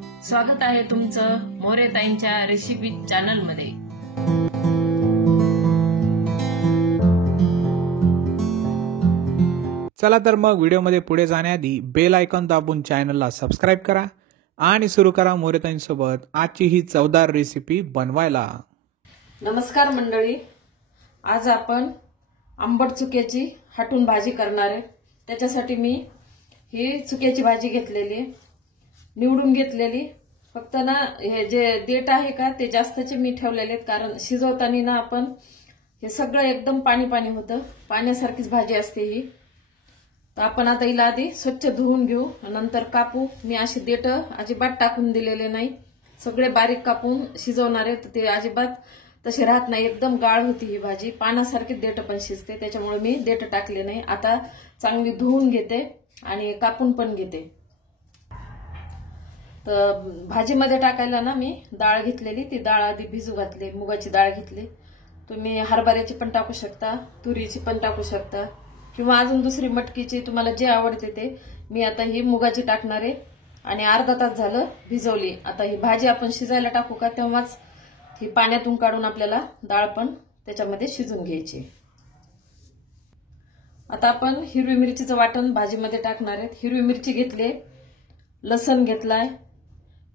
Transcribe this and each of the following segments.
स्वागत आहे तुमचं मोरेताईंच्या रेसिपी चॅनल मध्ये। चला तर मग व्हिडिओमध्ये पुढे जाण्याआधी बेल आयकॉन दाबून चॅनलला सबस्क्राइब करा आणि सुरू करा मोरेताईंसोबत आजची ही चवदार रेसिपी बनवायला। नमस्कार मंडळी, आज आपण आंबट चुक्याची हाटून भाजी करणार आहे। त्याच्यासाठी मी ही चुक्याची भाजी घेतलेली, निवडून घेतलेली। फक्त ना हे जे देठ आहे का ते जास्तचे मी ठेवलेले, कारण शिजवताना ना आपण हे सगळं एकदम पाणी पाणी होतं, पाण्यासारखीच भाजी असते ही। तर आपण आता हिला आधी स्वच्छ धुवून घेऊ, नंतर कापू। मी अशी देठ अजिबात टाकून दिलेले नाही, सगळे बारीक कापून शिजवणार आहे। तर ते अजिबात तसे राहत नाही, एकदम गाळ होती ही भाजी, पानासारखी देठ पण शिजते, त्याच्यामुळे मी देठ टाकले नाही। आता चांगली धुवून घेते आणि कापून पण घेते। तर भाजीमध्ये टाकायला ना मी डाळ घेतलेली, ती डाळ आधी भिजू घातली, मुगाची डाळ घेतली। तुम्ही हरभऱ्याची पण टाकू शकता, तुरीची पण टाकू शकता, किंवा अजून दुसरी मटकीची, तुम्हाला जे आवडते ते। मी आता ही मुगाची टाकणार आहे आणि अर्धा तास झालं भिजवली। आता ही भाजी आपण शिजायला टाकू का तेव्हाच ही पाण्यातून काढून आपल्याला डाळ पण त्याच्यामध्ये शिजून घ्यायची। आता आपण हिरवी मिरचीचं वाटण भाजीमध्ये टाकणार आहे। हिरवी मिरची घेतली, लसण घेतलाय,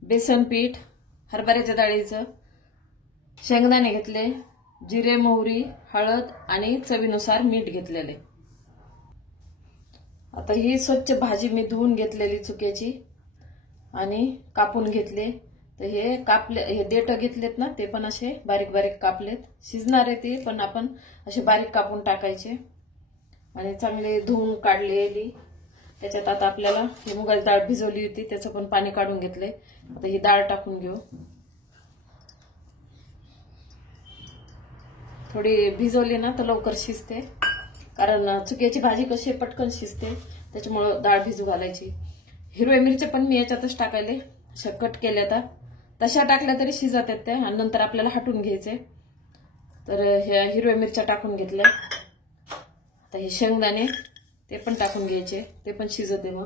बेसन पीठ, हरभऱ्याच्या डाळीचं, शेंगदाणे घेतले, जिरे, मोहरी, हळद आणि चवीनुसार मीठ घेतलेले। आता ही स्वच्छ भाजी मी धुवून घेतलेली चुक्याची आणि कापून घेतले। तर हे कापले, हे देठ घेतलेत ना ते पण असे बारीक बारीक कापलेत, शिजणार आहे ते पण आपण असे बारीक कापून टाकायचे आणि चांगले धुवून काढलेली। त्याच्यात आता आपल्याला ही मुगाची डाळ भिजवली होती त्याचं पण पाणी काढून घेतले। आता ही डाळ टाकून घेऊ, थोडी भिजवली ना तर लवकर शिजते, कारण चुक्याची भाजी कशी पटकन शिजते, त्याच्यामुळे डाळ भिजू घालायची। हिरव्या मिरच्या पण मी याच्यातच टाकायले, अशा कट केल्या, आता तशा टाकल्या तरी शिजत आहेत त्या, आणि नंतर आपल्याला हटून घ्यायचे। तर ह्या हिरव्या मिरच्या टाकून घेतल्या। आता हे शेंगदाणे ते पण टाकून घ्यायचे, ते पण शिजते मग।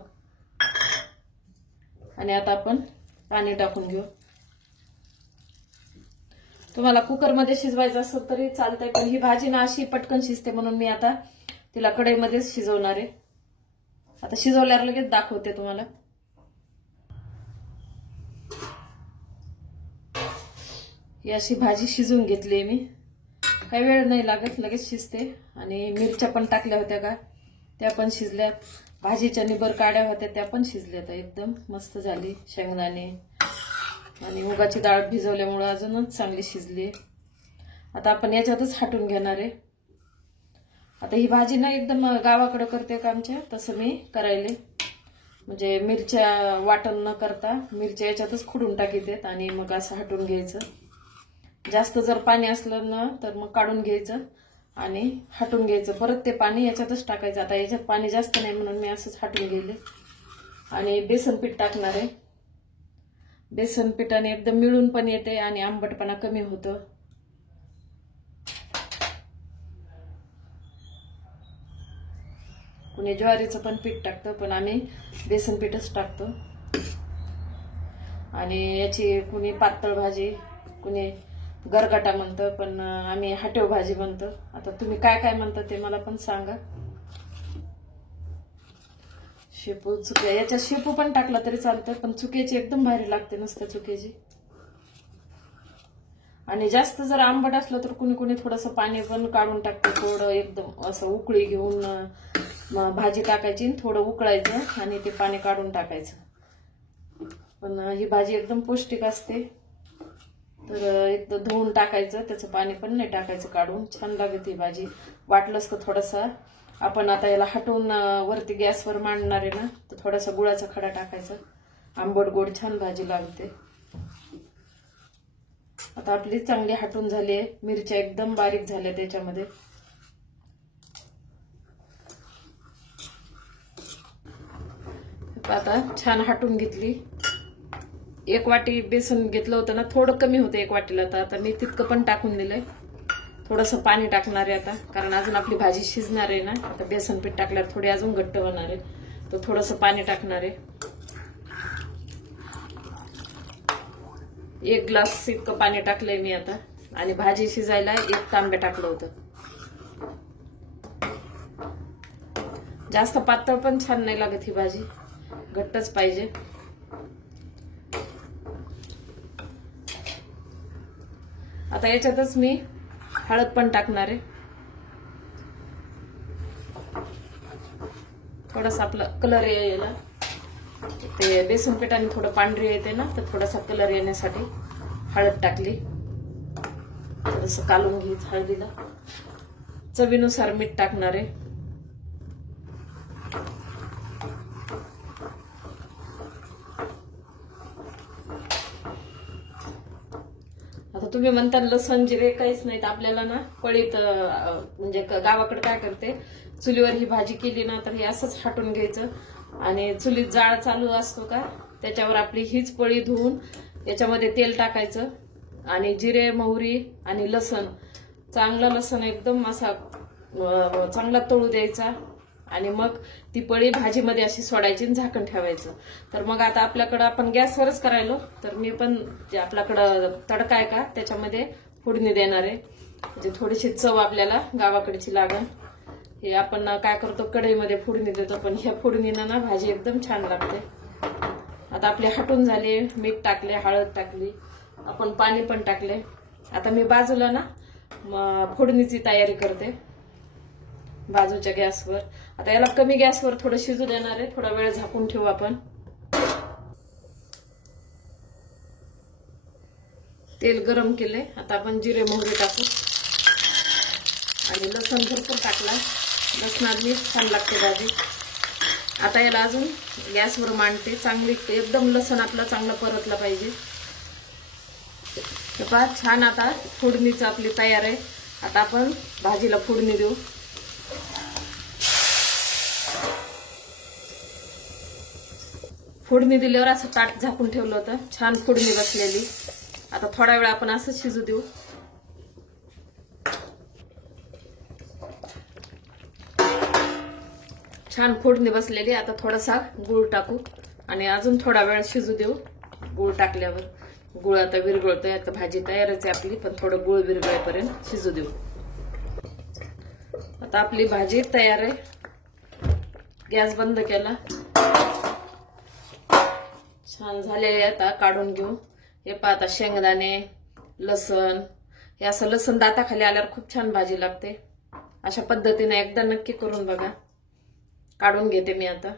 आणि आता आपण पाणी टाकून घेऊ। तुम्हाला कुकरमध्ये शिजवायचं असेल तरी चालतंय, पण ही भाजी ना अशी पटकन शिजते म्हणून मी आता तिला कढईमध्येच शिजवणार आहे। आता शिजवल्यावर लगेच दाखवते तुम्हाला। ही अशी भाजी शिजवून घेतली मी, काही वेळ नाही लागत, लगेच शिजते। आणि मिरच्या पण टाकल्या होत्या का त्या पण शिजल्यात, भाजीच्या निबर काड्या होत्या त्या पण शिजल्यात, एकदम मस्त झाली। शेंगदाणे आणि मुगाची डाळ भिजवल्यामुळे अजूनच चांगली शिजली। आता आपण याच्यातच हटून घेणार आहे। आता ही भाजी ना एकदम गावाकडे करते का आमच्या, तसं मी करायले, म्हणजे मिरच्या वाटण न करता मिरच्या याच्यातच खुडून टाकीत आणि मग असं हटून घ्यायचं। जास्त जर पाणी असलं ना तर मग काढून घ्यायचं आणि हटून घ्यायचं, परत ते पाणी याच्यातच टाकायचं। आता याच्यात पाणी जास्त नाही म्हणून मी असंच हटून गेले। आणि बेसन पीठ टाकणार आहे, बेसन पिठाने एकदम मिळून पण येते आणि आंबटपणा कमी होतं। कुणी ज्वारीचं पण पीठ टाकतं, पण आम्ही बेसन पीठच टाकतो। आणि याची कुणी पातळ भाजी, कुणी गरगाटा म्हणतं, पण आम्ही हटव भाजी म्हणतो। आता तुम्ही काय काय म्हणता ते मला पण सांगा। शेपू, चुक्या, याच्यात शेपू पण टाकला तरी चालतं, पण चुक्याची एकदम भारी लागते नुसतं चुक्याची। आणि जास्त जर आंबट असलं तर कुणी कुणी थोडंसं पाणी पण काढून टाकतं, थोडं एकदम असं उकळी घेऊन भाजी टाकायची, थोडं उकळायचं आणि ते पाणी काढून टाकायचं। पण ही भाजी एकदम पौष्टिक असते, तर एकदा धुवून टाकायचं, त्याचं पाणी पण नाही टाकायचं काढून, छान लागते ही भाजी। वाटलंच तर थोडासा आपण आता याला हटवून वरती गॅसवर मांडणार आहे ना, तर थोडासा गुळाचा खडा टाकायचा, आंबट गोड छान भाजी लागते। आता आपली चांगली हटून झाली आहे, मिरच्या एकदम बारीक झाल्या त्याच्यामध्ये। आता छान हटून घेतली। एक वाटी बेसन घेतलं होतं ना, थोडं कमी होतं एक वाटीला, तर आता मी तितकं पण टाकून दिलंय। थोडंसं पाणी टाकणार आहे आता, कारण अजून आपली भाजी शिजणार आहे ना। आता बेसन पीठ टाकल्यावर थोडी अजून घट्ट होणार आहे, तर थोडंसं पाणी टाकणार आहे। 1 ग्लास इतकं पाणी टाकलंय मी आता आणि भाजी शिजायला 1 तांबे टाकलं होतं. जास्त पातळ पण छान नाही लागत ही भाजी, घट्टच पाहिजे. आता याच्यातच मी हळद पण टाकणार आहे. थोडासा आपला कलर यायला, ते बेसन पिठाने थोडं पांढरी येते ना, तर थोडासा कलर येण्यासाठी हळद टाकली. थोडंसं कालून घ्यायचं हळदीला. चवीनुसार मीठ टाकणार आहे. आता तुम्ही म्हणता लसण जिरे काहीच नाहीत आपल्याला ना, पळीत म्हणजे गावाकडे काय करते, चुलीवर ही भाजी केली ना तर हे असंच हाटून घ्यायचं आणि चुलीत जाळ चालू असतो का त्याच्यावर आपली हीच पळी धुवून याच्यामध्ये तेल टाकायचं आणि जिरे मोहरी आणि लसण, चांगला लसण एकदम असा चांगला तळू द्यायचा आणि मग ती पळी भाजीमध्ये अशी सोडायची आणि झाकण ठेवायचं. तर मग आता आपल्याकडं आपण गॅसवरच करायलो, तर मी पण जे आपल्याकडं तडका आहे का त्याच्यामध्ये फोडणी देणार आहे, म्हणजे थोडीशी चव आपल्याला गावाकडची लागेल. हे आपण काय करतो कढईमध्ये फोडणी देतो, पण ह्या फोडणीनं ना भाजी एकदम छान लागते. आता आपले हटून झाले, मीठ टाकले, हळद टाकली, आपण पाणी पण टाकले. आता मी बाजूला ना फोडणीची तयारी करते बाजूच्या गॅसवर. आता याला कमी गॅसवर थोडं शिजू देणार आहे, थोडा वेळ झाकून ठेवू आपण. तेल गरम केले, आता आपण जिरे मोहरी टाकू आणि लसण भरपूर टाकला. लसणाने छान लागते भाजी. आता याला अजून गॅसवर मांडते, चांगली एकदम लसण आपलं चांगलं परतलं पाहिजे. पहा छान आता फोडणीचं आपली तयार आहे. आता आपण भाजीला फोडणी देऊ. फोडणी दिल्यावर असं ताट झाकून ठेवलं होतं, छान फोडणी बसलेली. आता थोडा वेळ आपण असं शिजू देऊ. छान फोडणी बसलेली. आता थोडासा गूळ टाकू आणि अजून थोडा वेळ शिजू देऊ. गूळ टाकल्यावर गूळ आता विरघळतोय. आता भाजी तयारच आहे आपली, पण थोडं गूळ विरघळेपर्यंत शिजू देऊ. आता आपली भाजी तयार आहे. गॅस बंद केला. छान झाले. आता काढून घेऊ. हे पहा आता शेंगदाणे, लसण, हे असं लसण दाताखाली आल्यावर खूप छान भाजी लागते. अशा पद्धतीने एकदा नक्की करून बघा. काढून घेते मी आता.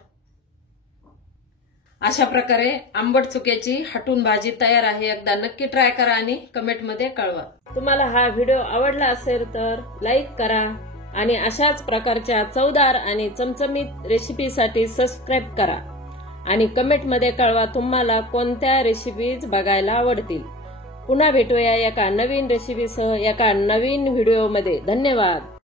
अशा प्रकारे आंबट चुक्याची हटून भाजी तयार आहे. एकदा नक्की ट्राय करा आणि कमेंटमध्ये कळवा. तुम्हाला हा व्हिडिओ आवडला असेल तर लाईक करा आणि अशाच प्रकारच्या चवदार आणि चमचमीत रेसिपीसाठी सबस्क्राईब करा आणि कमेंटमध्ये कळवा तुम्हाला कोणत्या रेसिपीज बघायला आवडतील. पुन्हा भेटूया एका नवीन रेसिपीसह एका नवीन व्हिडिओमध्ये. धन्यवाद.